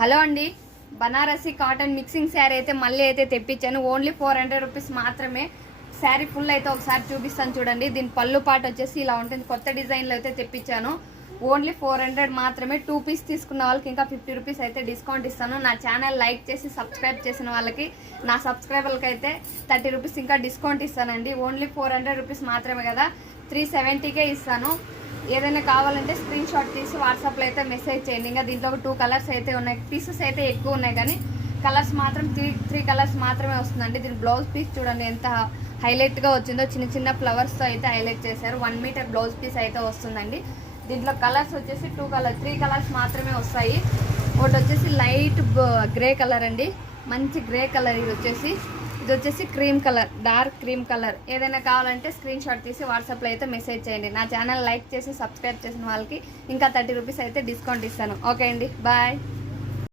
Hello అండి, Banarasi cotton mixing sari అయితే మళ్ళీ అయితే తెప్పించాను. ఓన్లీ 400 రూపీస్ మాత్రమే. శారీ ఫుల్ అయితే ఒకసారి చూపిస్తాను చూడండి. దీని పళ్ళు పాట వచ్చేసి ఇలా ఉంటుంది. కొత్త డిజైన్లో అయితే తెప్పించాను. ఓన్లీ 400 మాత్రమే. 2 పీస్ తీసుకున్న వాళ్ళకి ఇంకా 50 రూపీస్ అయితే డిస్కౌంట్ ఇస్తాను. నా ఛానల్ లైక్ చేసి సబ్స్క్రైబ్ చేసిన వాళ్ళకి, నా సబ్స్క్రైబర్లకి అయితే 30 రూపీస్ ఇంకా డిస్కౌంట్ ఇస్తానండి. ఓన్లీ 400 రూపీస్ మాత్రమే కదా, 370కే ఇస్తాను. ఏదైనా కావాలంటే స్క్రీన్ షాట్ తీసి వాట్సాప్లో అయితే మెసేజ్ చేయండి. ఇంకా దీంట్లో 2 కలర్స్ అయితే ఉన్నాయి. పీసెస్ అయితే ఎక్కువ ఉన్నాయి కానీ కలర్స్ మాత్రం 3 కలర్స్ మాత్రమే వస్తుందండి. దీని బ్లౌజ్ పీస్ చూడండి ఎంత హైలైట్గా వచ్చిందో. చిన్న చిన్న ఫ్లవర్స్తో అయితే హైలైట్ చేశారు. 1 మీటర్ బ్లౌజ్ పీస్ అయితే వస్తుందండి. దీంట్లో కలర్స్ వచ్చేసి 3 కలర్స్ మాత్రమే వస్తాయి. ఒకటి వచ్చేసి లైట్ గ్రే కలర్ అండి, మంచి గ్రే కలర్. ఇది వచ్చేసి cream colour, dark cream colour. ఏదైనా కావాలంటే స్క్రీన్ షాట్ తీసి వాట్సాప్లో అయితే మెసేజ్ చేయండి. నా ఛానల్ లైక్ చేసి సబ్స్క్రైబ్ చేసిన వాళ్ళకి ఇంకా 30 రూపీస్ అయితే డిస్కౌంట్ ఇస్తాను. ఓకే అండి, బాయ్.